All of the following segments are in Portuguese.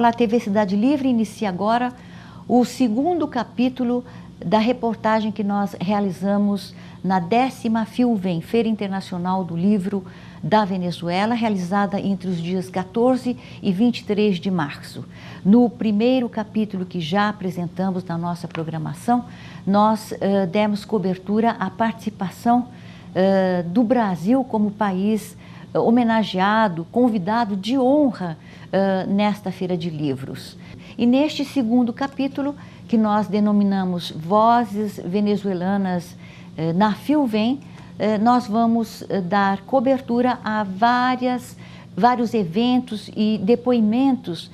Olá, TV Cidade Livre inicia agora o segundo capítulo da reportagem que nós realizamos na 10ª FILVEN, Feira Internacional do Livro da Venezuela, realizada entre os dias 14 e 23 de março. No primeiro capítulo que já apresentamos na nossa programação, nós demos cobertura à participação do Brasil como país homenageado, convidado de honra nesta Feira de Livros. E neste segundo capítulo, que nós denominamos Vozes Venezuelanas na FILVEN, nós vamos dar cobertura a vários eventos e depoimentos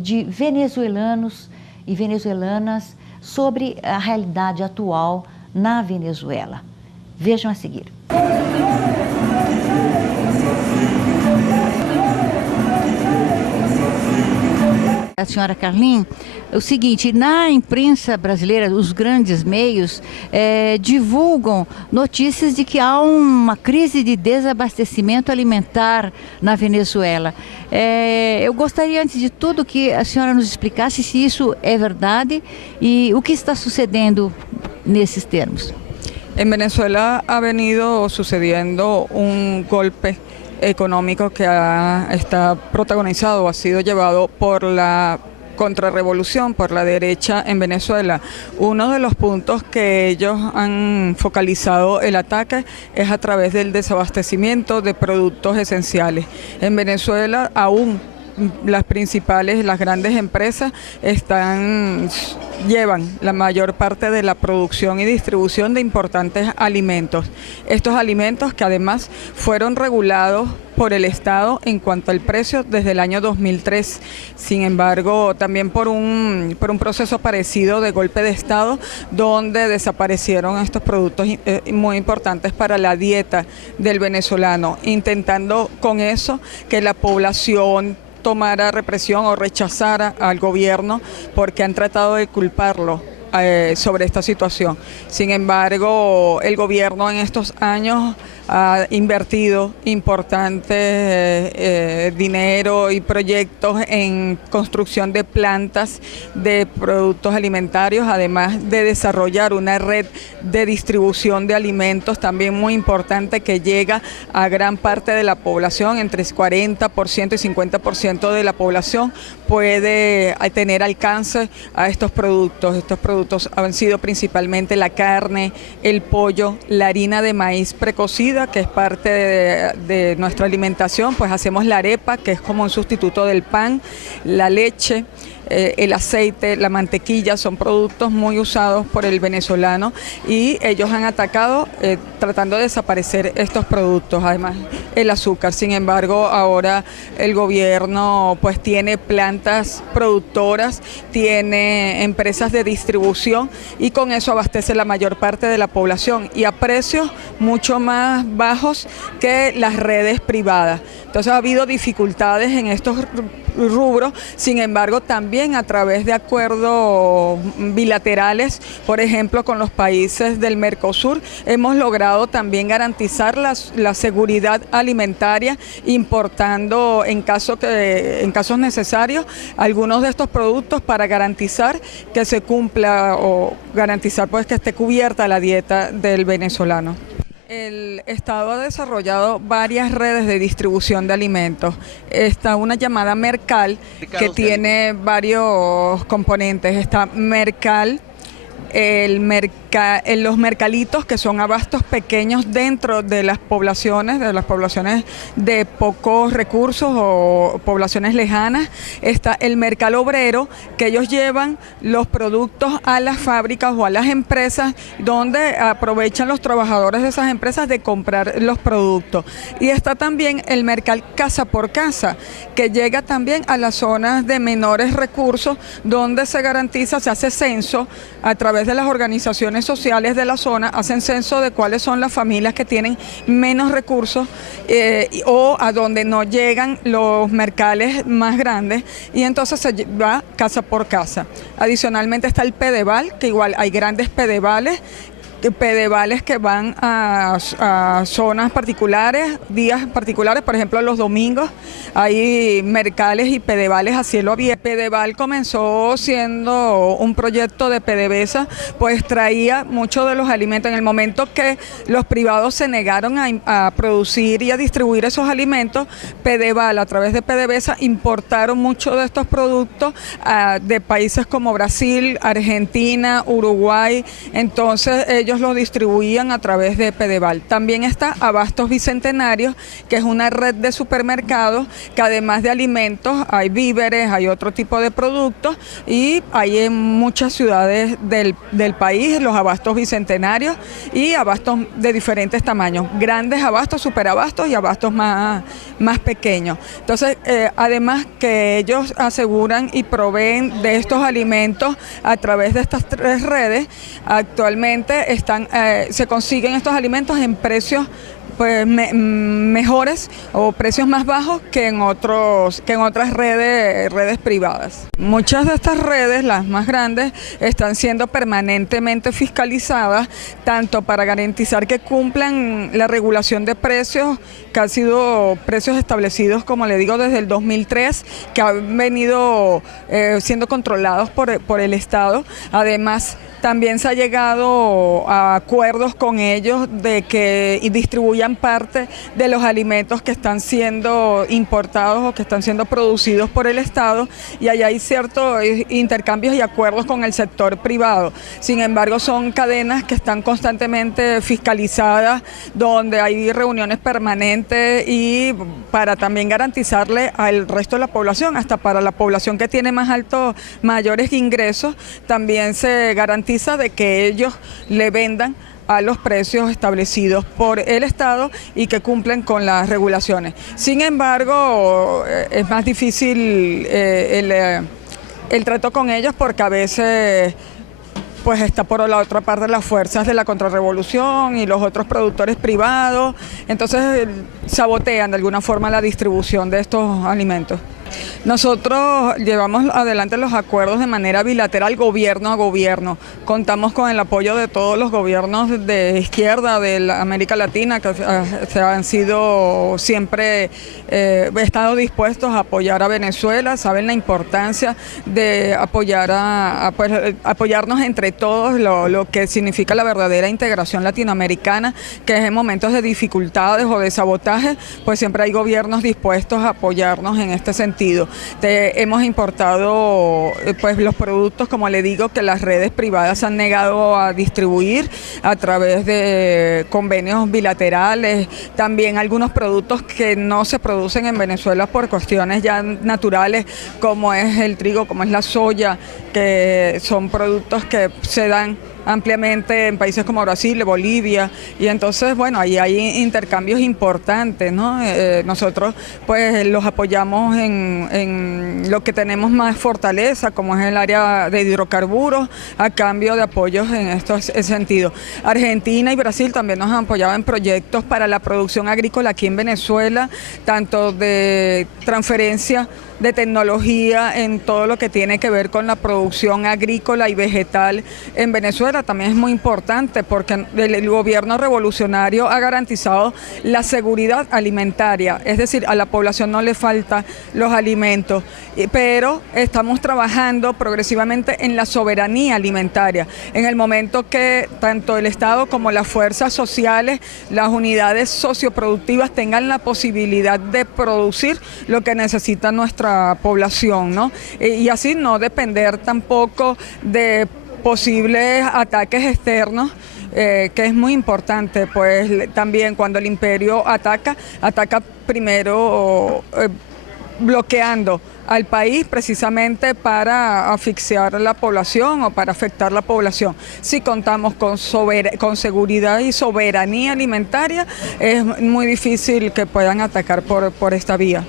de venezuelanos e venezuelanas sobre a realidade atual na Venezuela. Vejam a seguir. A senhora Carlin, o seguinte, na imprensa brasileira, os grandes meios divulgam notícias de que há uma crise de desabastecimento alimentar na Venezuela. Eu gostaria, antes de tudo, que a senhora nos explicasse se isso é verdade e o que está sucedendo nesses termos. En Venezuela ha venido sucediendo un golpe económico que está protagonizado o ha sido llevado por la contrarrevolución, por la derecha en Venezuela. Uno de los puntos que ellos han focalizado el ataque es a través del desabastecimiento de productos esenciales. En Venezuela aún las grandes empresas llevan la mayor parte de la producción y distribución de importantes alimentos. Estos alimentos que además fueron regulados por el Estado en cuanto al precio desde el año 2003. Sin embargo, también por un proceso parecido de golpe de Estado, donde desaparecieron estos productos muy importantes para la dieta del venezolano, intentando con eso que la población tomara represión o rechazara al gobierno porque han tratado de culparlo sobre esta situación. Sin embargo, el gobierno en estos años ha invertido importante dinero y proyectos en construcción de plantas de productos alimentarios, además de desarrollar una red de distribución de alimentos también muy importante que llega a gran parte de la población, entre 40% y 50% de la población puede tener alcance a estos productos. Estos productos han sido principalmente la carne, el pollo, la harina de maíz precocida, que es parte de nuestra alimentación, pues hacemos la arepa, que es como un sustituto del pan, la leche, el aceite, la mantequilla, son productos muy usados por el venezolano y ellos han atacado tratando de desaparecer estos productos, además el azúcar. Sin embargo, ahora el gobierno pues tiene plantas productoras, tiene empresas de distribución y con eso abastece la mayor parte de la población y a precios mucho más bajos que las redes privadas. Entonces ha habido dificultades en estos rubros, sin embargo también a través de acuerdos bilaterales, por ejemplo con los países del Mercosur, hemos logrado también garantizar la seguridad alimentaria, importando en casos necesarios algunos de estos productos para garantizar que se cumpla o garantizar pues que esté cubierta la dieta del venezolano. El Estado ha desarrollado varias redes de distribución de alimentos. Está una llamada Mercal, que tiene varios componentes. Está Mercal, los mercalitos, que son abastos pequeños dentro de las poblaciones de pocos recursos o poblaciones lejanas. Está el mercal obrero, que ellos llevan los productos a las fábricas o a las empresas, donde aprovechan los trabajadores de esas empresas de comprar los productos. Y está también el mercal casa por casa, que llega también a las zonas de menores recursos, donde se garantiza, se hace censo a través de las organizaciones sociales de la zona, hacen censo de cuáles son las familias que tienen menos recursos o a donde no llegan los mercales más grandes, y entonces se va casa por casa. Adicionalmente está el Pedeval, que igual hay grandes pedevales pedevales que van a zonas particulares, días particulares, por ejemplo los domingos hay mercales y pedevales a cielo abierto. Pedeval comenzó siendo un proyecto de PDVSA, pues traía muchos de los alimentos. En el momento que los privados se negaron a producir y a distribuir esos alimentos, Pedeval a través de PDVSA importaron muchos de estos productos de países como Brasil, Argentina, Uruguay. Entonces ellos lo distribuían a través de Pedeval. También está Abastos Bicentenarios, que es una red de supermercados que además de alimentos hay víveres, hay otro tipo de productos, y hay en muchas ciudades del país los abastos bicentenarios y abastos de diferentes tamaños, grandes abastos, superabastos y abastos más pequeños. Entonces, además que ellos aseguran y proveen de estos alimentos a través de estas 3 redes, actualmente se consiguen estos alimentos en precios pues mejores o precios más bajos que en otras redes privadas. Muchas de estas redes, las más grandes, están siendo permanentemente fiscalizadas, tanto para garantizar que cumplan la regulación de precios, que han sido precios establecidos, como le digo, desde el 2003, que han venido siendo controlados por el Estado. Además, también se ha llegado a acuerdos con ellos de que distribuyan parte de los alimentos que están siendo importados o que están siendo producidos por el Estado, y allá hay ciertos intercambios y acuerdos con el sector privado. Sin embargo, son cadenas que están constantemente fiscalizadas, donde hay reuniones permanentes y para también garantizarle al resto de la población, hasta para la población que tiene mayores ingresos, también se garantiza de que ellos le vendan a los precios establecidos por el Estado y que cumplen con las regulaciones. Sin embargo, es más difícil el trato con ellos, porque a veces pues está por la otra parte las fuerzas de la contrarrevolución y los otros productores privados, entonces sabotean de alguna forma la distribución de estos alimentos. Nosotros llevamos adelante los acuerdos de manera bilateral, gobierno a gobierno. Contamos con el apoyo de todos los gobiernos de izquierda de la América Latina, que se han sido siempre estado dispuestos a apoyar a Venezuela. Saben la importancia de apoyarnos entre todos, lo que significa la verdadera integración latinoamericana, que es en momentos de dificultades o de sabotaje, pues siempre hay gobiernos dispuestos a apoyarnos en este sentido. Hemos importado pues los productos, como le digo, que las redes privadas han negado a distribuir a través de convenios bilaterales. También algunos productos que no se producen en Venezuela por cuestiones ya naturales, como es el trigo, como es la soya, que son productos que se dan ampliamente en países como Brasil, Bolivia, y entonces, bueno, ahí hay intercambios importantes, ¿no? Nosotros pues los apoyamos en lo que tenemos más fortaleza, como es el área de hidrocarburos, a cambio de apoyos en estos sentidos. Argentina y Brasil también nos han apoyado en proyectos para la producción agrícola aquí en Venezuela, tanto de transferencia de tecnología en todo lo que tiene que ver con la producción agrícola y vegetal en Venezuela. También es muy importante porque el gobierno revolucionario ha garantizado la seguridad alimentaria, es decir, a la población no le faltan los alimentos, pero estamos trabajando progresivamente en la soberanía alimentaria. En el momento que tanto el Estado como las fuerzas sociales, las unidades socioproductivas tengan la posibilidad de producir lo que necesita nuestra población, ¿no? Y así no depender tampoco de posibles ataques externos, que es muy importante, pues también cuando el imperio ataca primero bloqueando al país precisamente para asfixiar la población o para afectar la población. Si contamos con seguridad y soberanía alimentaria, es muy difícil que puedan atacar por esta vía.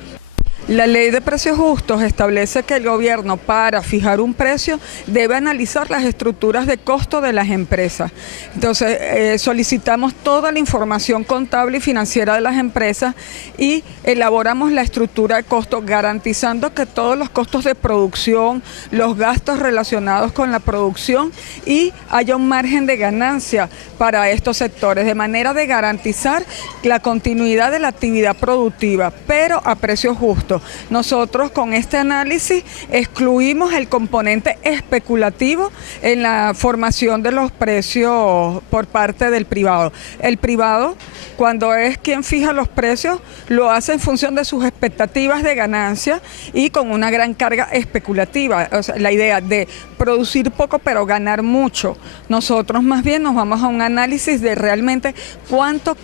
La ley de precios justos establece que el gobierno, para fijar un precio, debe analizar las estructuras de costo de las empresas. Entonces, solicitamos toda la información contable y financiera de las empresas y elaboramos la estructura de costo, garantizando que todos los costos de producción, los gastos relacionados con la producción y haya un margen de ganancia para estos sectores, de manera de garantizar la continuidad de la actividad productiva, pero a precios justos. Nosotros con este análisis excluimos el componente especulativo en la formación de los precios por parte del privado. El privado, cuando es quien fija los precios, lo hace en función de sus expectativas de ganancia y con una gran carga especulativa. O sea, la idea de producir poco pero ganar mucho. Nosotros más bien nos vamos a un análisis de realmente cuánto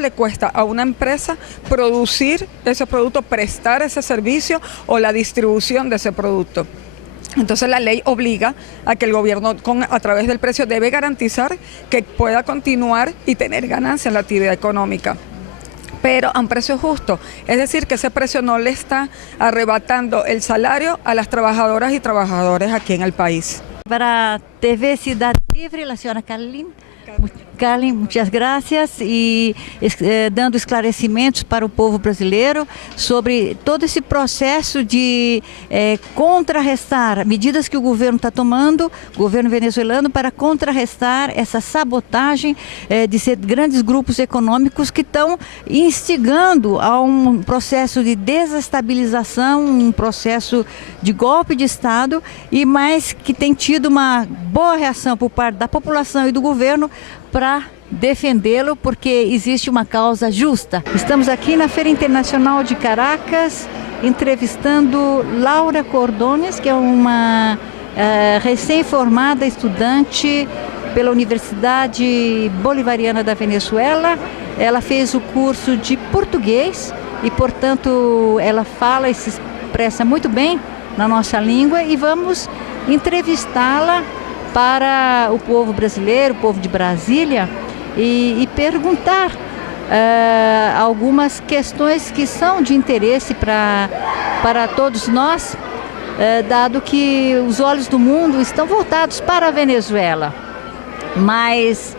le cuesta a una empresa producir ese producto, prestar ese servicio o la distribución de ese producto. Entonces la ley obliga a que el gobierno a través del precio debe garantizar que pueda continuar y tener ganancia en la actividad económica, pero a un precio justo, es decir, que ese precio no le está arrebatando el salario a las trabajadoras y trabajadores aquí en el país. Para TV Cidade Livre, la señora Carlin, muitas graças e dando esclarecimentos para o povo brasileiro sobre todo esse processo de contrarrestar medidas que o governo está tomando, o governo venezuelano, para contrarrestar essa sabotagem de grandes grupos econômicos que estão instigando a um processo de desestabilização, um processo de golpe de Estado, e mais que tem tido uma boa reação por parte da população e do governo para defendê-lo, porque existe uma causa justa. Estamos aqui na Feira Internacional de Caracas, entrevistando Laura Cordones, que é uma recém-formada estudante pela Universidade Bolivariana da Venezuela. Ela fez o curso de português e, portanto, ela fala e se expressa muito bem na nossa língua, e vamos entrevistá-la para o povo brasileiro, o povo de Brasília, e perguntar algumas questões que são de interesse para todos nós, dado que os olhos do mundo estão voltados para a Venezuela. Mas,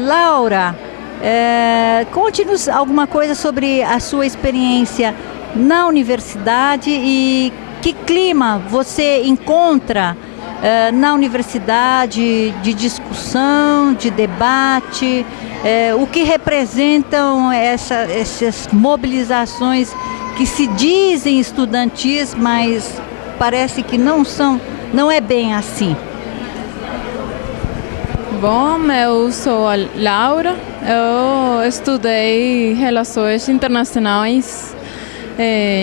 Laura, conte-nos alguma coisa sobre a sua experiência na universidade e que clima você encontra na universidade de discussão, de debate, o que representam essas mobilizações que se dizem estudantis, mas parece que não é bem assim. Bom, eu sou a Laura, eu estudei Relações Internacionais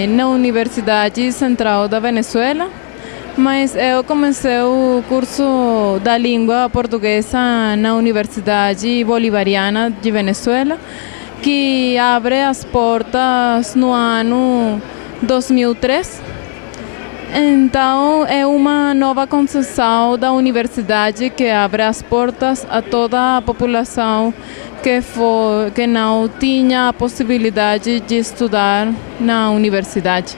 na Universidade Central da Venezuela, mas eu comecei o curso da língua portuguesa na Universidade Bolivariana de Venezuela, que abre as portas no ano 2003. Então, é uma nova concessão da universidade que abre as portas a toda a população que não tinha a possibilidade de estudar na universidade.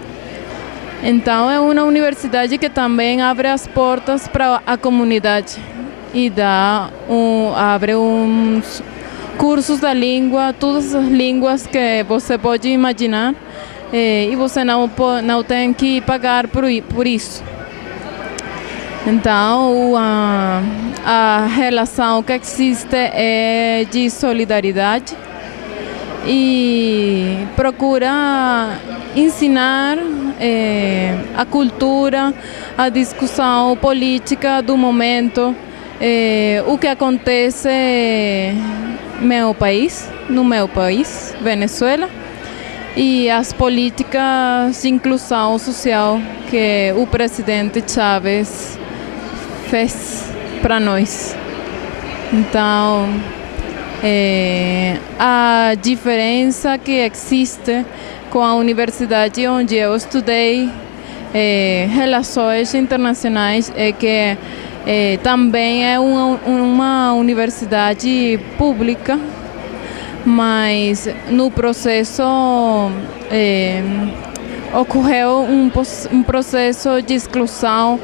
Então, é uma universidade que também abre as portas para a comunidade e abre uns cursos da língua, todas as línguas que você pode imaginar, e você não tem que pagar por isso. Então, a relação que existe é de solidariedade e procura ensinar a cultura, a discussão política do momento, o que acontece no meu país, Venezuela, e as políticas de inclusão social que o presidente Chávez fez para nós. Então, a diferença que existe com a universidade onde eu estudei Relações Internacionais é que também é uma universidade pública, mas no processo ocorreu um processo de exclusão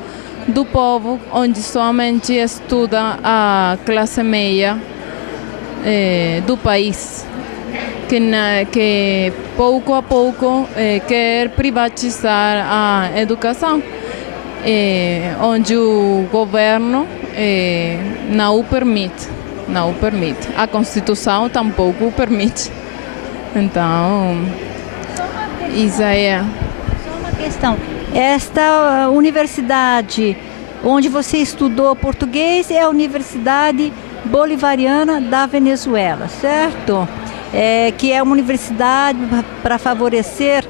do povo, onde somente estuda a classe média do país, que pouco a pouco quer privatizar a educação, onde o governo não o permite. Não o permite. A Constituição tampouco o permite. Então, isso aí é. Só uma questão. Esta universidade onde você estudou português é a Universidade Bolivariana da Venezuela, certo? Que é uma universidade para favorecer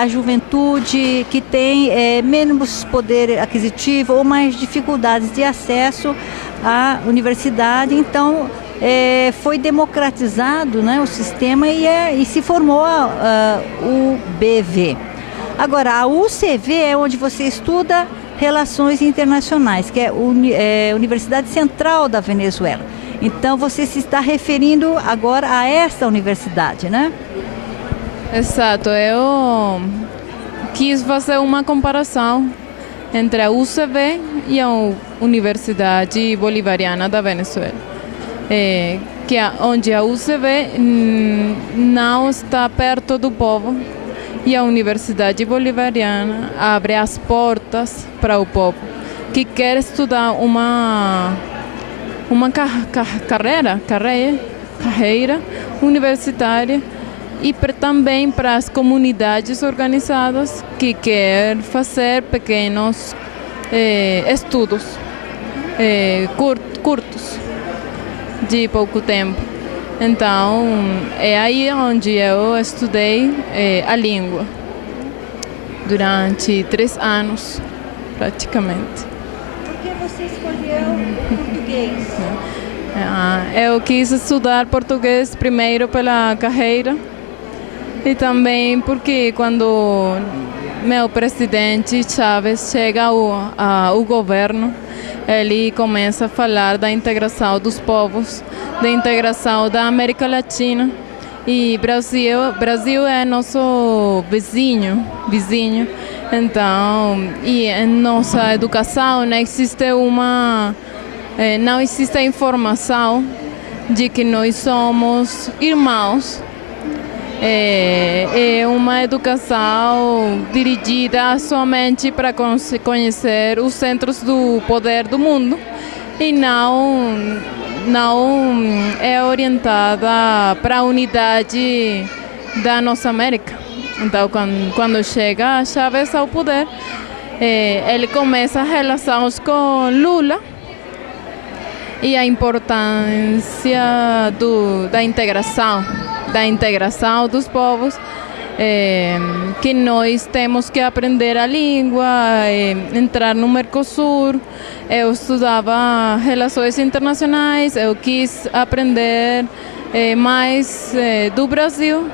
a juventude que tem menos poder aquisitivo ou mais dificuldades de acesso à universidade. Então, foi democratizado, né, o sistema e se formou o UBV. Agora, a UCV é onde você estuda Relações Internacionais, que é a Universidade Central da Venezuela. Então, você se está referindo agora a essa universidade, né? Exato. Eu quis fazer uma comparação entre a UCV e a Universidade Bolivariana da Venezuela, onde a UCV não está perto do povo e a Universidade Bolivariana abre as portas para o povo que quer estudar uma carreira universitária, e também para as comunidades organizadas que querem fazer pequenos estudos curtos, de pouco tempo. Então, é aí onde eu estudei a língua, durante 3 anos, praticamente. Por que você escolheu português? Eu quis estudar português primeiro pela carreira, e também porque quando meu presidente Chávez chega ao governo, ele começa a falar da integração dos povos, da integração da América Latina, e Brasil é nosso vizinho. Então, e em nossa educação não existe a informação de que nós somos irmãos. É uma educação dirigida somente para conhecer os centros do poder do mundo, e não é orientada para a unidade da nossa América. Então, quando chega Chávez ao poder, ele começa relações com Lula, e a importância da integração dos povos, que nós temos que aprender a língua, entrar no Mercosul. Eu estudava Relações Internacionais, eu quis aprender mais do Brasil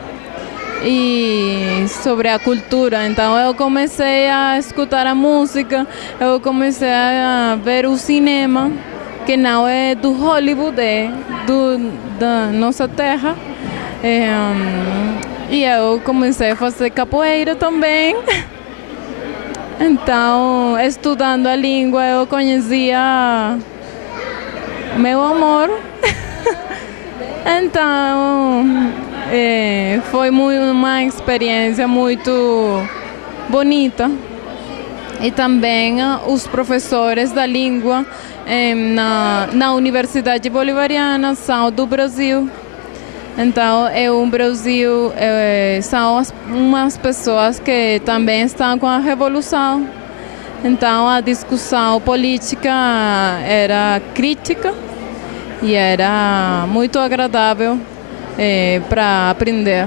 e sobre a cultura. Então eu comecei a escutar a música, eu comecei a ver o cinema, que não é do Hollywood, da nossa terra. E eu comecei a fazer capoeira também. Então, estudando a língua, eu conhecia meu amor. Então, foi uma experiência muito bonita. E também os professores da língua na Universidade Bolivariana são do Brasil. Então, o Brasil são umas pessoas que também estão com a Revolução. Então, a discussão política era crítica e era muito agradável para aprender.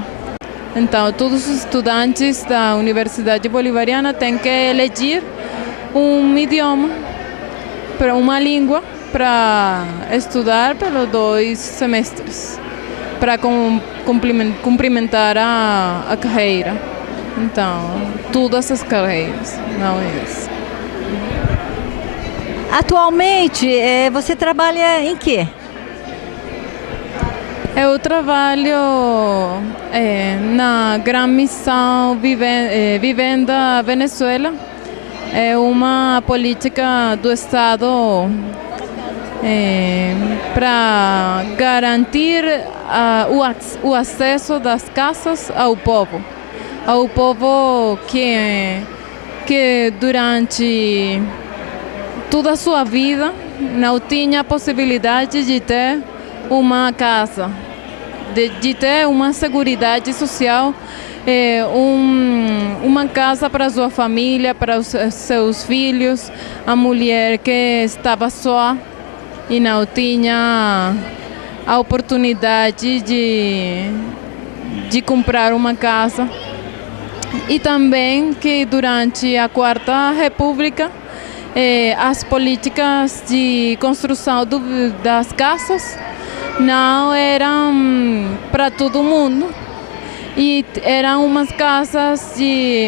Então, todos os estudantes da Universidade Bolivariana têm que eleger um idioma, uma língua, para estudar pelos 2 semestres, para cumprimentar a carreira. Então, todas as carreiras, não é isso. Atualmente, você trabalha em quê? Eu trabalho na Gran Missão Vivenda Venezuela. É uma política do Estado para garantir o acesso das casas ao povo que durante toda a sua vida não tinha a possibilidade de ter uma casa, de ter uma seguridade social, uma casa para sua família, para os seus filhos, a mulher que estava só e não tinha a oportunidade de comprar uma casa. E também que durante a Quarta República as políticas de construção das casas não eram para todo mundo e eram umas casas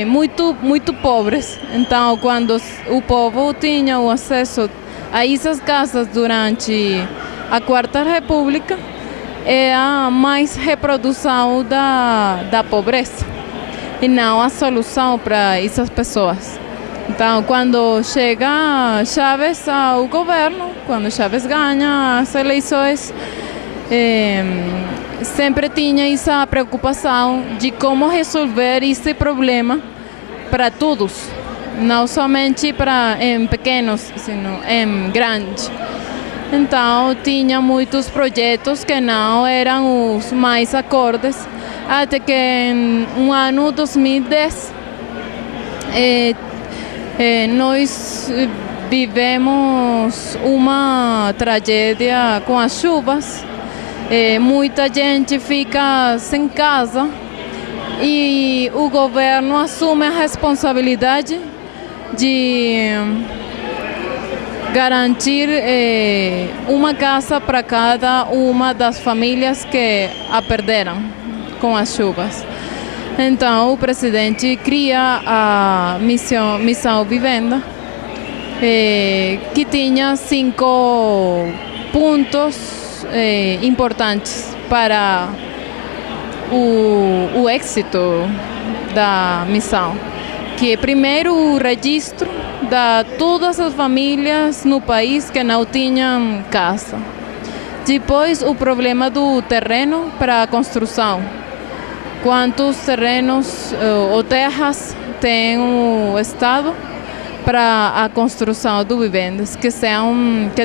muito pobres. Então, quando o povo tinha o acesso a essas casas durante a Quarta República, era mais reprodução da pobreza e não a solução para essas pessoas. Então, quando chega Chávez ao governo, quando Chávez ganha as eleições, sempre tinha essa preocupação de como resolver esse problema para todos, não somente em pequenos, sino em grandes. Então, tinha muitos projetos que não eram os mais acordes, até que em ano 2010 nós vivemos uma tragédia com as chuvas. Muita gente fica sem casa e o governo assume a responsabilidade de garantir uma casa para cada uma das famílias que a perderam com as chuvas. Então, o presidente cria a Missão Vivenda, que tinha 5 pontos importantes para o êxito da missão, que é primeiro o registro de todas as famílias no país que não tinham casa. Depois, o problema do terreno para a construção. Quantos terrenos ou terras tem o Estado para a construção de vivendas que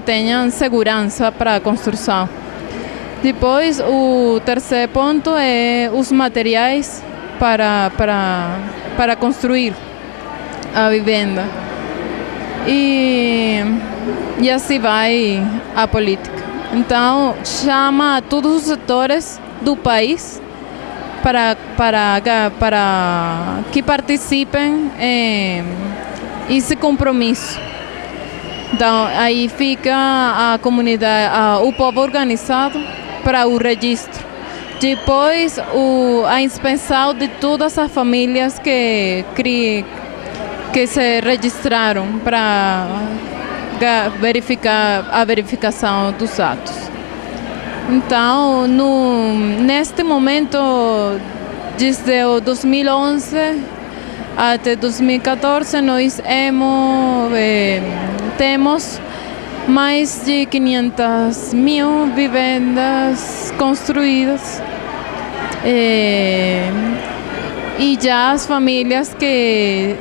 tenham segurança para a construção. Depois, o terceiro ponto é os materiais para construir a vivenda. E assim vai a política. Então, chama todos os setores do país para que participem esse compromisso. Então, aí fica a comunidade, o povo organizado para o registro. Depois, a inspeção de todas as famílias que se registraram para verificar a verificação dos atos. Então, neste momento, desde o 2011 até 2014, nós temos mais de 500.000 vivendas construídas. E já as famílias que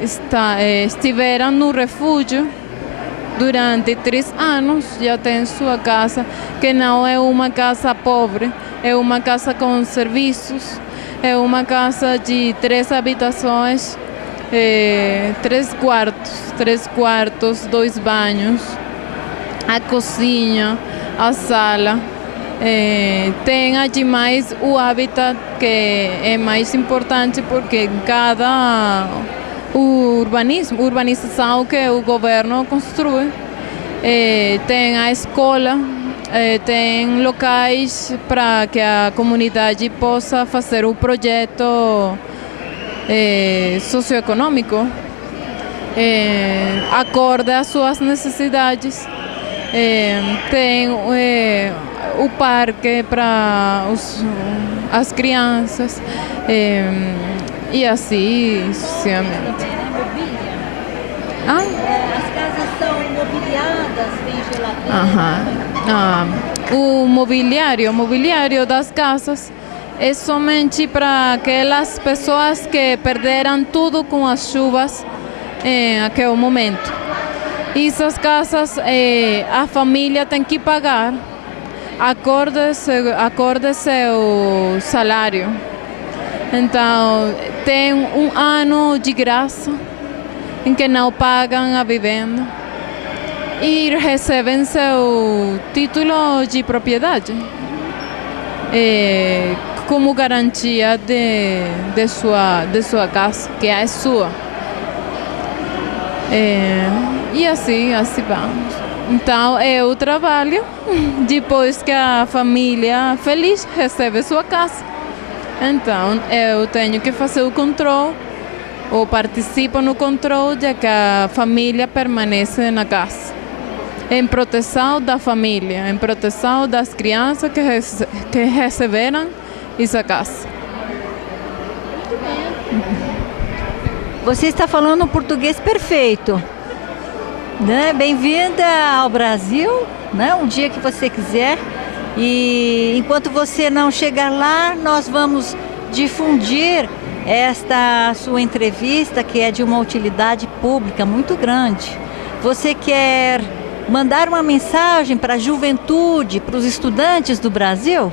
estiveram no refúgio durante 3 anos já têm sua casa, que não é uma casa pobre, é uma casa com serviços, é uma casa de 3 habitações, 3 quartos, 2 banhos, a cozinha, a sala. Tem ademais o habitat, que é mais importante porque cada urbanização que o governo construi tem a escola, tem locais para que a comunidade possa fazer o projeto socioeconômico, acorde às suas necessidades. Tem o parque para as crianças, e assim sucessivamente. As casas são mobiliadas, tem geladeira. O mobiliário das casas é somente para aquelas pessoas que perderam tudo com as chuvas em aquele momento. E essas casas a família tem que pagar acorde seu salário. Então tem um ano de graça em que não pagam a vivenda e recebem seu título de propriedade como garantia de sua casa, que é sua. E assim vamos. Então eu trabalho depois que a família feliz recebe sua casa. Então eu tenho que fazer o controle ou participo no controle de que a família permanece na casa, em proteção da família, em proteção das crianças que receberam essa casa. Você está falando um português perfeito, né? Bem-vinda ao Brasil, né? Um dia que você quiser. E enquanto você não chegar lá, nós vamos difundir esta sua entrevista, que é de uma utilidade pública muito grande. Você quer mandar uma mensagem para a juventude, para os estudantes do Brasil?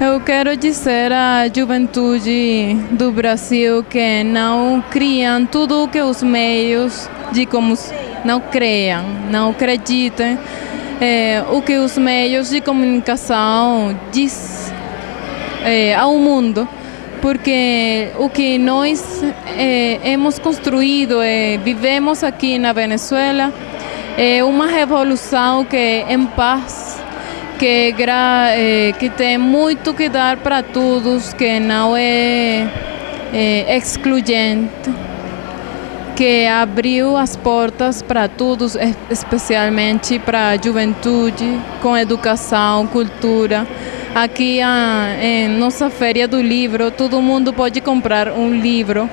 Eu quero dizer à juventude do Brasil que não criam tudo o que os meios de não creiam, não acreditem o que os meios de comunicação dizem ao mundo, porque o que nós hemos construído e vivemos aqui na Venezuela é uma revolução que é em paz, que tem muito que dar para todos, que não é excluyente, que abriu as portas para todos, especialmente para a juventude, com educação, cultura. Aqui em nossa Feira do Livro, todo mundo pode comprar um livro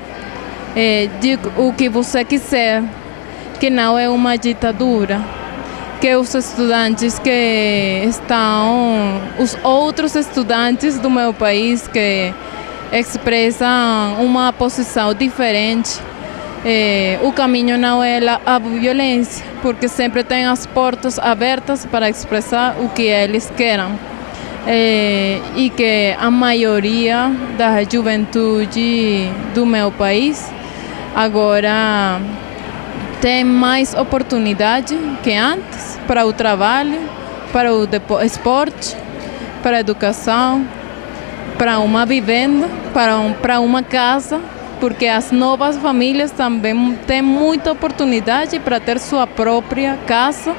de o que você quiser, que não é uma ditadura, que os estudantes que estão, os outros estudantes do meu país que expressam uma posição diferente, o caminho não é a violência, porque sempre tem as portas abertas para expressar o que eles querem. E que a maioria da juventude do meu país agora tem mais oportunidade que antes para o trabalho, para o esporte, para a educação, para uma vivenda, para uma casa, porque as novas famílias também têm muita oportunidade para ter sua própria casa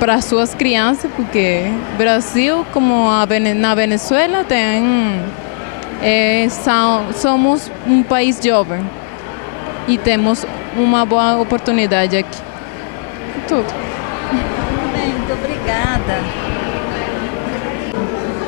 para suas crianças, porque Brasil, como na Venezuela, somos um país jovem e temos uma boa oportunidade aqui. Tudo. Muito obrigada.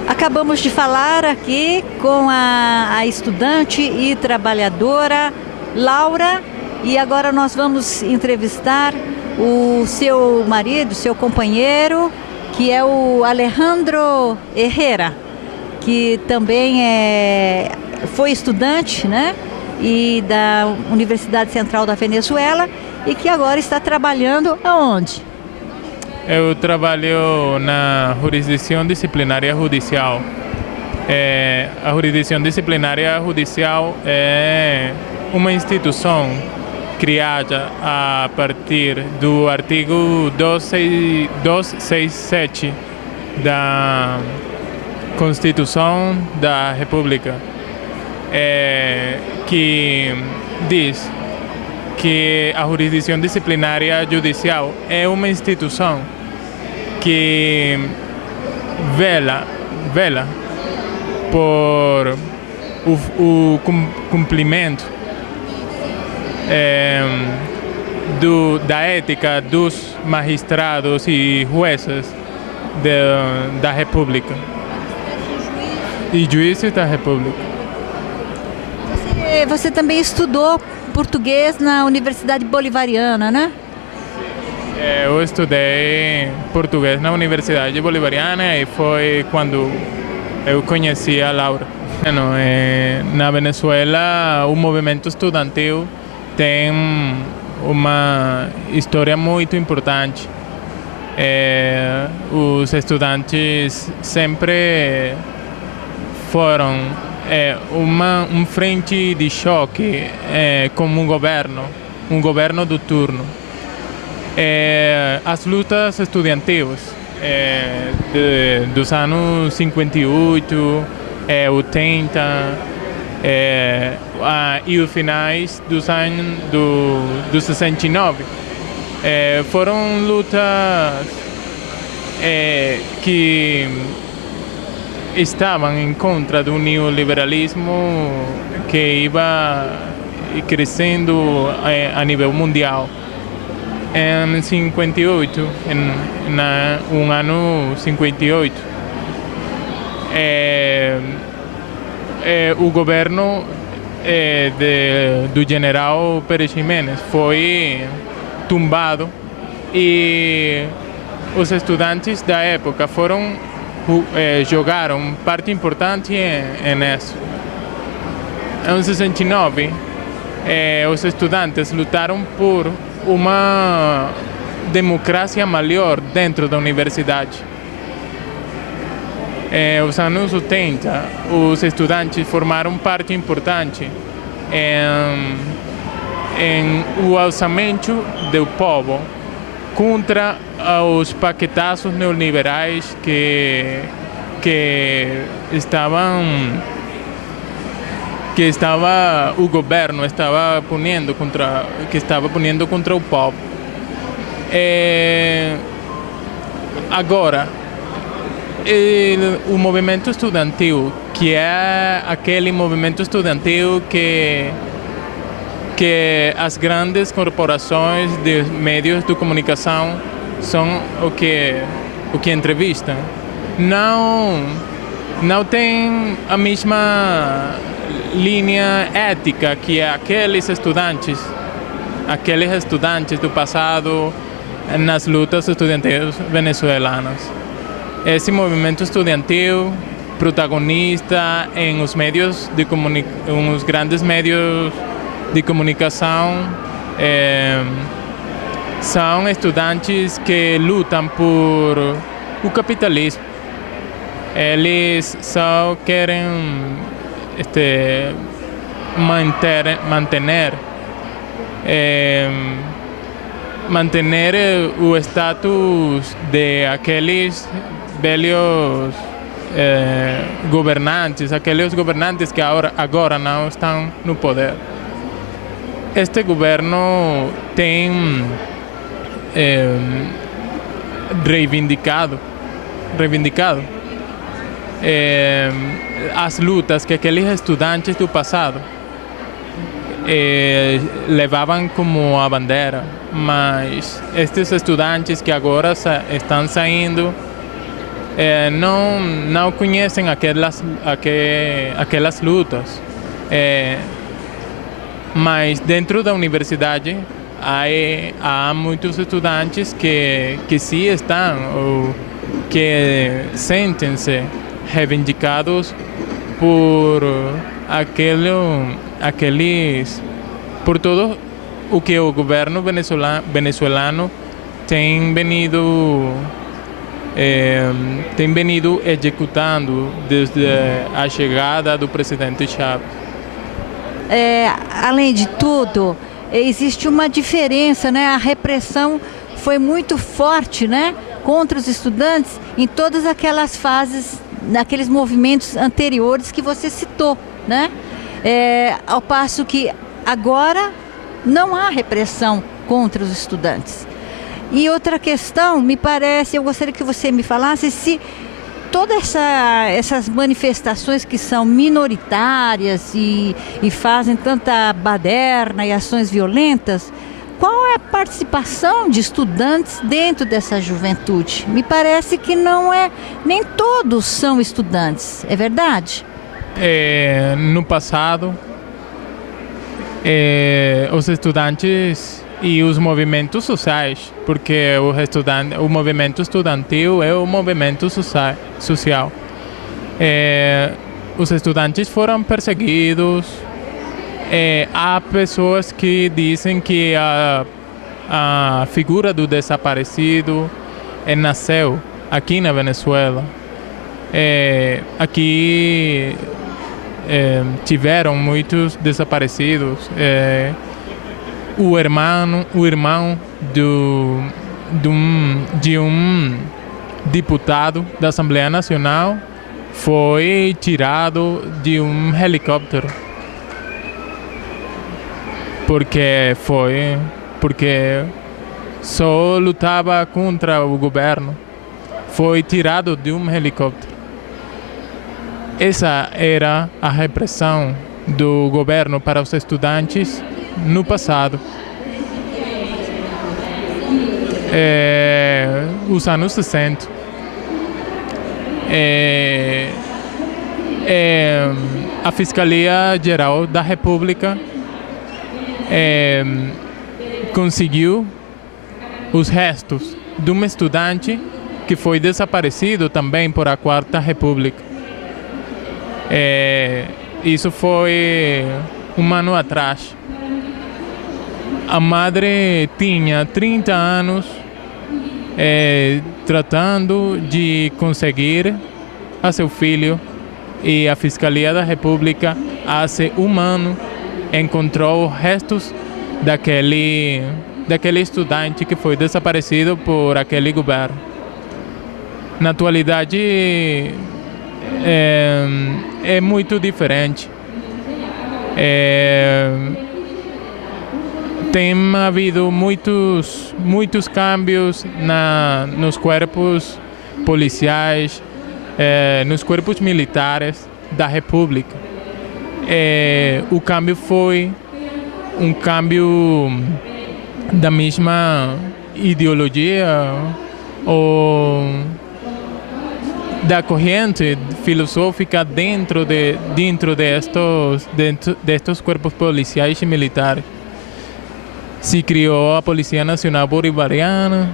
Acabamos de falar aqui com a estudante e trabalhadora Laura, e agora nós vamos entrevistar o seu marido, seu companheiro, que é o Alejandro Herrera, que também foi estudante, né, e da Universidade Central da Venezuela, e que agora está trabalhando aonde? Eu trabalho na jurisdição disciplinária judicial. A jurisdição disciplinária judicial é uma instituição criada a partir do artigo 267 da Constituição da República, que diz que a jurisdição disciplinária judicial é uma instituição que vela por o cumprimento da ética dos magistrados e juízes da República. E juízes da República. Você também estudou português na Universidade Bolivariana, né? Eu estudei português na Universidade Bolivariana e foi quando eu conheci a Laura. Na Venezuela, o movimento estudantil tem uma história muito importante. Os estudantes sempre foram um frente de choque com um governo do turno. As lutas estudantis dos anos 58, 80 e os finais dos anos do 69 foram lutas que estavam em contra do neoliberalismo que ia crescendo a nível mundial. Em 58, no ano 58, o governo do general Pérez Jiménez foi tumbado e os estudantes da época jogaram parte importante nisso. Em 69, os estudantes lutaram por uma democracia maior dentro da universidade. Nos anos 80, os estudantes formaram parte importante em o alçamento do povo contra os paquetazos neoliberais que o governo estava poniendo contra o povo. Agora, o movimento estudantil, que é aquele movimento estudantil que as grandes corporações de meios de comunicação são o que entrevistam, não tem a mesma linha ética que aqueles estudantes do passado nas lutas estudantis venezuelanas. Esse movimento estudantil protagonista em os grandes meios de comunicação são estudantes que lutam por o capitalismo. Eles só querem manter o status de aqueles velhos governantes, aqueles governantes que agora não estão no poder. Este governo tem reivindicado as lutas que aqueles estudantes do passado levavam como a bandeira, mas estes estudantes que agora estão saindo não conhecem aquelas lutas. Mas dentro da universidade há muitos estudantes que sim estão ou que sentem-se reivindicados por por todo o que o governo venezuelano tem venido executando desde a chegada do presidente Chávez. Além de tudo, existe uma diferença, né? A repressão foi muito forte, né, contra os estudantes em todas aquelas fases, naqueles movimentos anteriores que você citou, né? Ao passo que agora não há repressão contra os estudantes. E outra questão, me parece, eu gostaria que você me falasse se todas essas manifestações que são minoritárias e fazem tanta baderna e ações violentas, qual é a participação de estudantes dentro dessa juventude? Me parece que não é, nem todos são estudantes, é verdade? No passado, os estudantes e os movimentos sociais, porque o movimento estudantil é o movimento social. Os estudantes foram perseguidos. Há pessoas que dizem que a figura do desaparecido nasceu aqui na Venezuela. Aqui tiveram muitos desaparecidos. O irmão de um deputado da Assembleia Nacional foi tirado de um helicóptero porque só lutava contra o governo. Foi tirado de um helicóptero. Essa era a repressão do governo para os estudantes no passado. Os anos 60. A Fiscalia Geral da República conseguiu os restos de um estudante que foi desaparecido também por a Quarta República. Isso foi um ano atrás. A madre tinha 30 anos tratando de conseguir a seu filho, e a Fiscalia da República, há um ano, encontrou restos daquele estudante que foi desaparecido por aquele governo. Na atualidade, é muito diferente. Tem havido muitos cambios nos corpos policiais, nos corpos militares da República. O câmbio foi um câmbio da mesma ideologia ou da corrente filosófica dentro destes corpos policiais e militares. Se criou a Polícia Nacional Bolivariana,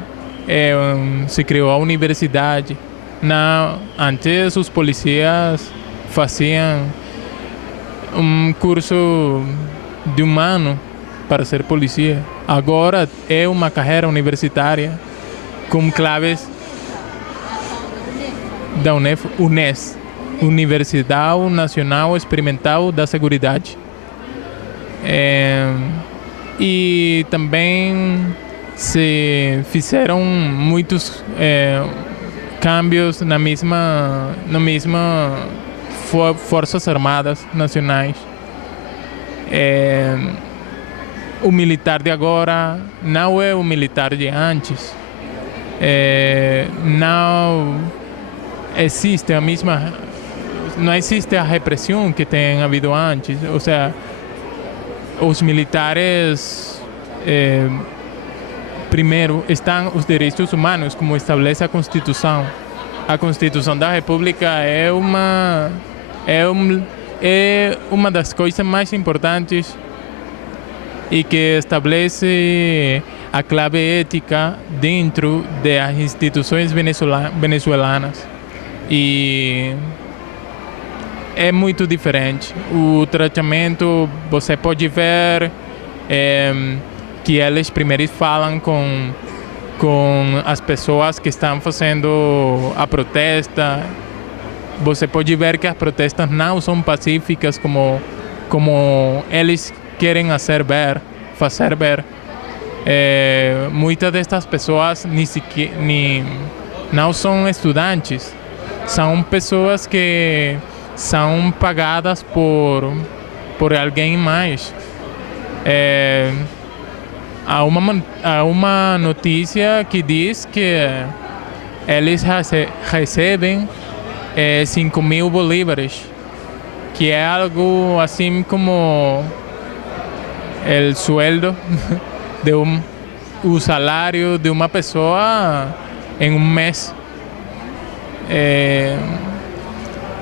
se criou a universidade. Antes, os policiais faziam um curso de um ano para ser polícia. Agora é uma carreira universitária com claves da UNES, Universidade Nacional Experimental da Seguridade. E também se fizeram muitos cambios na mesma Forças Armadas Nacionais. O militar de agora não é o militar de antes. Não existe não existe a repressão que tem havido antes. Ou seja, os militares, primeiro, estão os direitos humanos, como estabelece a Constituição. A Constituição da República é uma das coisas mais importantes e que estabelece a clave ética dentro das instituições venezuelanas. E é muito diferente. O tratamento, você pode ver que eles primeiro falam com as pessoas que estão fazendo a protesta. Você pode ver que as protestas não são pacíficas como eles querem fazer ver. Muitas destas pessoas não são estudantes, são pessoas que são pagadas por alguém mais. Há uma notícia que diz que eles recebem 5.000 bolívares, que é algo assim como o sueldo o salário de uma pessoa em um mês.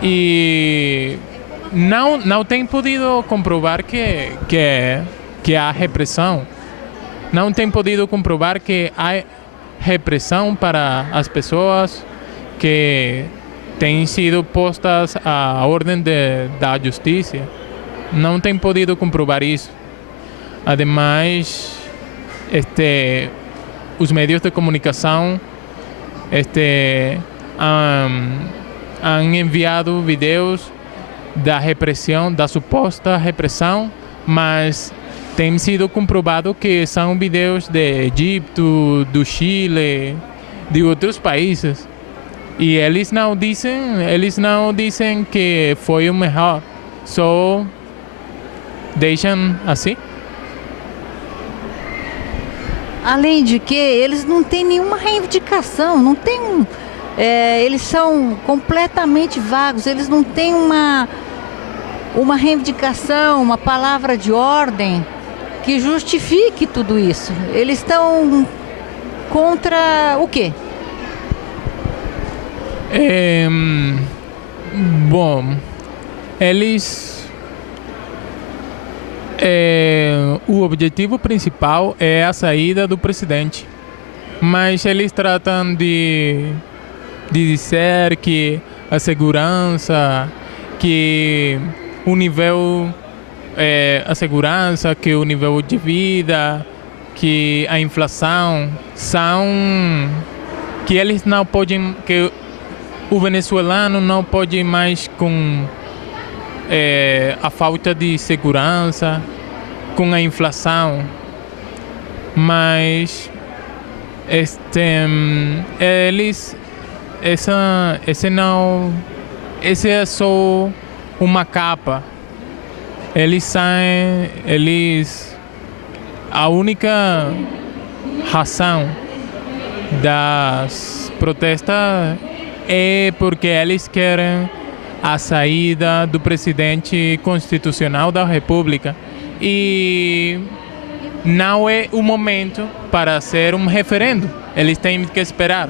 E não tem podido comprovar que há repressão. Não tem podido comprovar que há repressão para as pessoas que têm sido postas à ordem da justiça. Não tem podido comprovar isso. Ademais, os meios de comunicação han enviado vídeos da repressão, da suposta repressão, mas tem sido comprovado que são vídeos de Egito, do Chile, de outros países. E eles não dizem que foi o melhor, só deixam assim. Além de que eles não têm nenhuma reivindicação, não tem eles são completamente vagos, eles não têm uma reivindicação, uma palavra de ordem que justifique tudo isso. Eles estão contra o quê? Bom, o objetivo principal é a saída do presidente, mas eles tratam de dizer que a segurança, que o nível, a segurança, que o nível de vida, que a inflação que eles não podem, que o venezuelano não pode mais com a falta de segurança, com a inflação, mas esse é só uma capa. A única razão das protestas é porque eles querem a saída do presidente constitucional da República. E não é o momento para ser um referendo. Eles têm que esperar.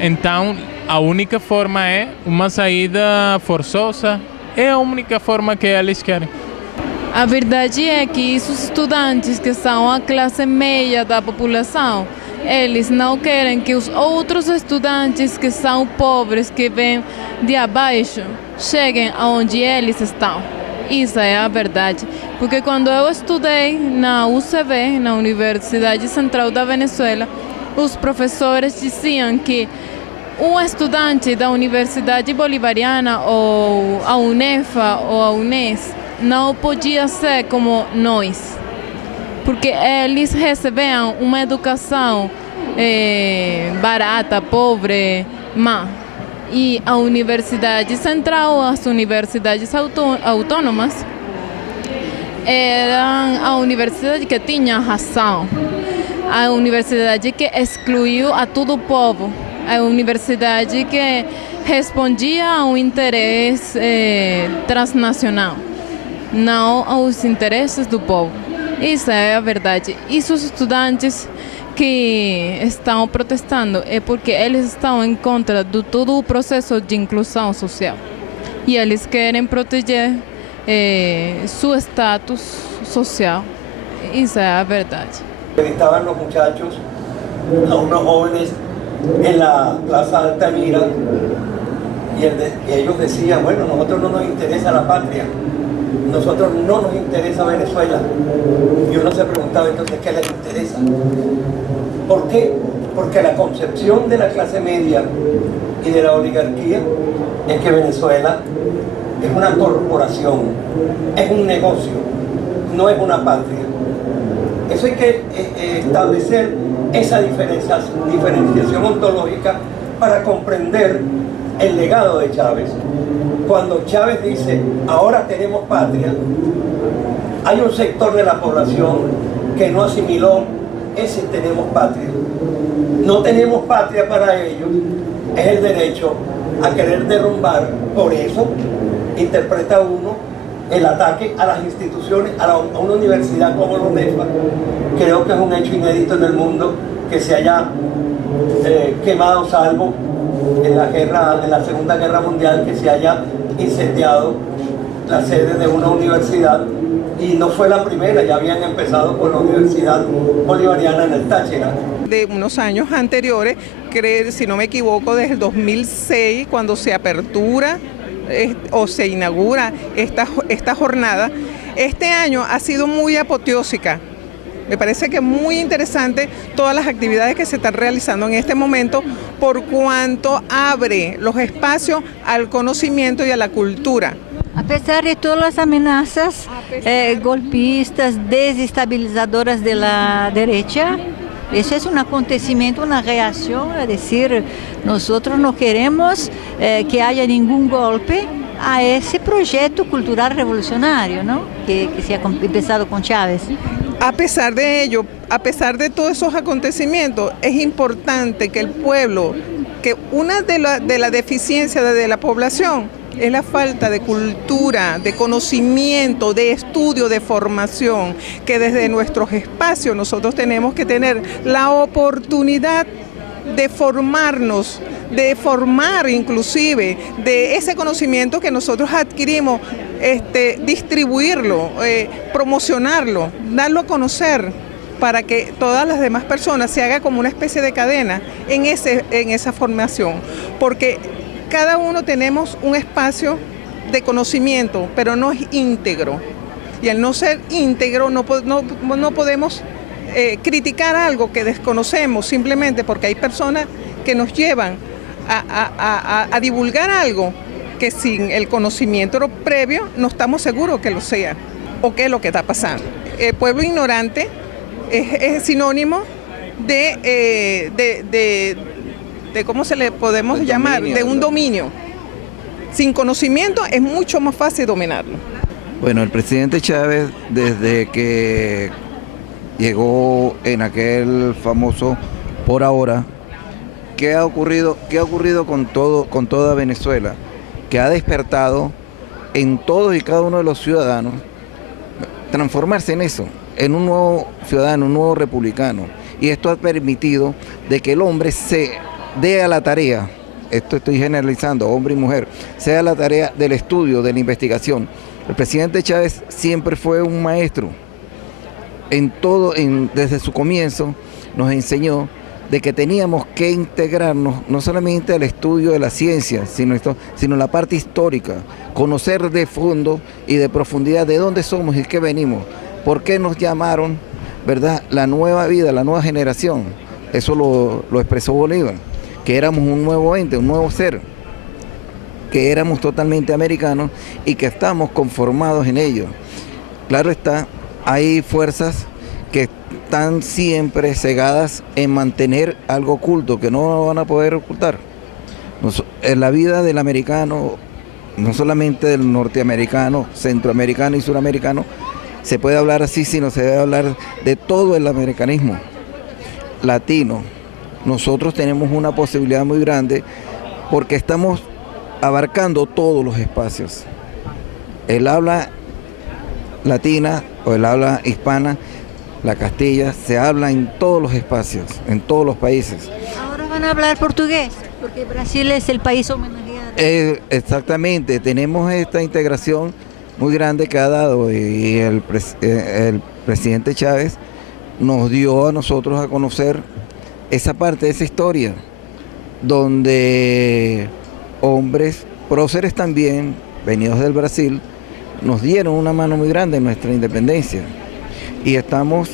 Então, a única forma é uma saída forçosa. É a única forma que eles querem. A verdade é que os estudantes que são a classe média da população, eles não querem que os outros estudantes que são pobres, que vêm de abaixo, cheguem aonde eles estão. Isso é a verdade. Porque quando eu estudei na UCB, na Universidade Central da Venezuela, os professores diziam que um estudante da Universidade Bolivariana ou a UNEFA ou a UNES não podia ser como nós, porque eles recebiam uma educação barata, pobre, má. E a Universidade Central, as universidades autônomas, eram a universidade que tinha razão, a universidade que excluiu a todo o povo, a universidade que respondia a um interesse transnacional, não aos interesses do povo. Isso é a verdade. E os estudantes que estão protestando é porque eles estão em contra de todo o processo de inclusão social. E eles querem proteger seu status social. Isso é a verdade. Estaban los muchachos, unos jóvenes en la Plaza Altamira, y ellos decían, bueno, nosotros no nos interesa la patria, nosotros no nos interesa Venezuela. Y uno se preguntaba entonces, ¿qué les interesa? ¿Por qué? Porque la concepción de la clase media y de la oligarquía es que Venezuela es una corporación, es un negocio, no es una patria. Eso hay que establecer esa diferenciación ontológica para comprender el legado de Chávez. Cuando Chávez dice, ahora tenemos patria, hay un sector de la población que no asimiló ese tenemos patria. No tenemos patria para ellos, es el derecho a querer derrumbar. Por eso interpreta uno el ataque a las instituciones, a una universidad como la UNEFA. Creo que es un hecho inédito en el mundo que se haya quemado, salvo en la Segunda Guerra Mundial, que se haya incendiado la sede de una universidad, y no fue la primera, ya habían empezado con la Universidad Bolivariana en el Táchira. De unos años anteriores, si no me equivoco, desde el 2006, cuando se apertura o se inaugura esta jornada, este año ha sido muy apoteósica. Me parece que es muy interesante todas las actividades que se están realizando en este momento, por cuanto abre los espacios al conocimiento y a la cultura. A pesar de todas las amenazas golpistas, desestabilizadoras de la derecha, eso es un acontecimiento, una reacción, es decir, nosotros no queremos que haya ningún golpe a ese proyecto cultural revolucionario, ¿no? que se ha empezado con Chávez. A pesar de ello, a pesar de todos esos acontecimientos, es importante que el pueblo, que una de las deficiencias de la población es la falta de cultura, de conocimiento, de estudio, de formación, que desde nuestros espacios nosotros tenemos que tener la oportunidad de formarnos, de formar inclusive, de ese conocimiento que nosotros adquirimos, distribuirlo, promocionarlo, darlo a conocer, para que todas las demás personas se haga como una especie de cadena en esa formación, porque cada uno tenemos un espacio de conocimiento, pero no es íntegro, y al no ser íntegro no podemos criticar algo que desconocemos simplemente porque hay personas que nos llevan a divulgar algo que sin el conocimiento previo no estamos seguros que lo sea o que es lo que está pasando. El pueblo ignorante es sinónimo de ¿cómo se le podemos llamar? De un dominio. Sin conocimiento es mucho más fácil dominarlo. Bueno, el presidente Chávez, desde que llegó en aquel famoso por ahora, ¿qué ha ocurrido con toda Venezuela? Que ha despertado en todos y cada uno de los ciudadanos transformarse en eso, en un nuevo ciudadano, un nuevo republicano. Y esto ha permitido de que el hombre se dé a la tarea, esto estoy generalizando, hombre y mujer, sea la tarea del estudio, de la investigación. El presidente Chávez siempre fue un maestro. Desde su comienzo nos enseñó de que teníamos que integrarnos no solamente al estudio de la ciencia, sino la parte histórica, conocer de fondo y de profundidad de dónde somos y qué venimos, por qué nos llamaron, ¿verdad?, la nueva vida, la nueva generación. Eso lo expresó Bolívar, que éramos un nuevo ente, un nuevo ser, que éramos totalmente americanos y que estamos conformados en ello. Claro está, hay fuerzas que están siempre cegadas en mantener algo oculto, que no van a poder ocultar. En la vida del americano, no solamente del norteamericano, centroamericano y suramericano, se puede hablar así, sino se debe hablar de todo el americanismo latino. Nosotros tenemos una posibilidad muy grande porque estamos abarcando todos los espacios. El habla latina o el habla hispana, la Castilla, se habla en todos los espacios, en todos los países. Ahora van a hablar portugués, porque Brasil es el país homenajeado. Exactamente, tenemos esta integración muy grande que ha dado y el presidente Chávez nos dio a nosotros a conocer esa parte de esa historia, donde hombres, próceres también, venidos del Brasil, nos dieron una mano muy grande en nuestra independencia. Y estamos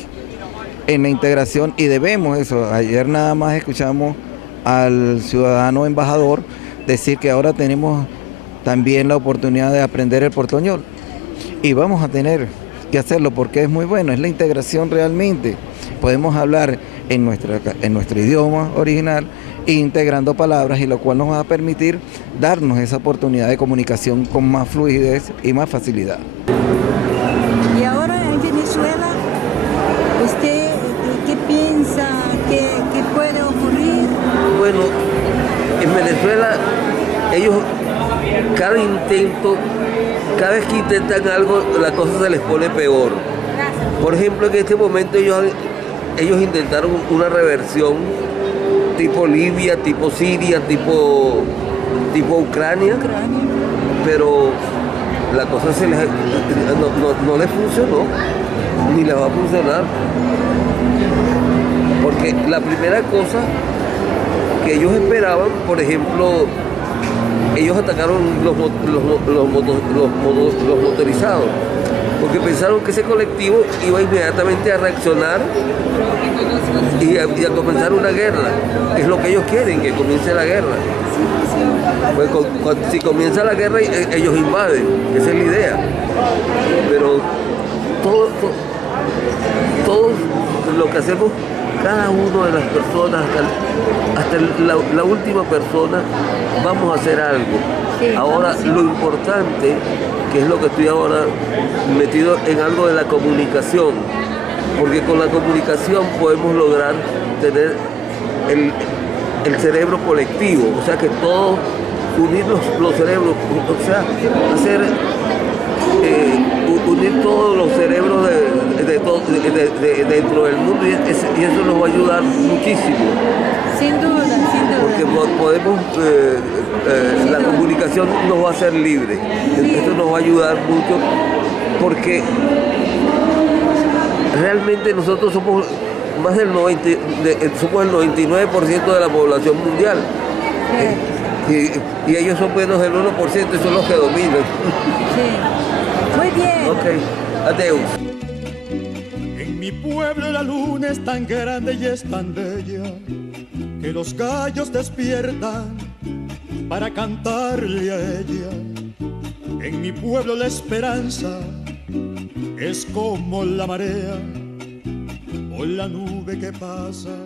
en la integración y debemos eso. Ayer nada más escuchamos al ciudadano embajador decir que ahora tenemos también la oportunidad de aprender el portuñol. Y vamos a tener que hacerlo porque es muy bueno, es la integración realmente. Podemos hablar en nuestro idioma original, integrando palabras, y lo cual nos va a permitir darnos esa oportunidad de comunicación con más fluidez y más facilidad. Y ahora en Venezuela, ¿usted qué piensa? ¿Qué puede ocurrir? Bueno, en Venezuela ellos cada intento, cada vez que intentan algo, la cosa se les pone peor. Por ejemplo, en este momento ellos intentaron una reversión tipo Libia, tipo Siria, tipo Ucrania, pero la cosa no les funcionó, ni les va a funcionar. Porque la primera cosa que ellos esperaban, por ejemplo, ellos atacaron los motorizados, porque pensaron que ese colectivo iba inmediatamente a reaccionar y a comenzar una guerra. Es lo que ellos quieren, que comience la guerra. Pues si comienza la guerra, ellos invaden, esa es la idea. Pero todo lo que hacemos, cada una de las personas, hasta la última persona, vamos a hacer algo. Sí, ahora, lo importante, que es lo que estoy ahora metido en algo de la comunicación, porque con la comunicación podemos lograr tener el cerebro colectivo, o sea que todos, unir los cerebros, o sea, hacer unir todos los cerebros dentro del mundo, y eso nos va a ayudar muchísimo. Sin duda, sin duda. Porque podemos, la comunicación nos va a hacer libre. Sí. Esto nos va a ayudar mucho, porque realmente nosotros somos más del somos el 99% de la población mundial. Y ellos son menos del 1% y son los que dominan. Sí. Muy bien. Ok, adeus. En mi pueblo la luna es tan grande y es tan bella que los gallos despiertan para cantarle a ella. En mi pueblo la esperanza es como la marea o la nube que pasa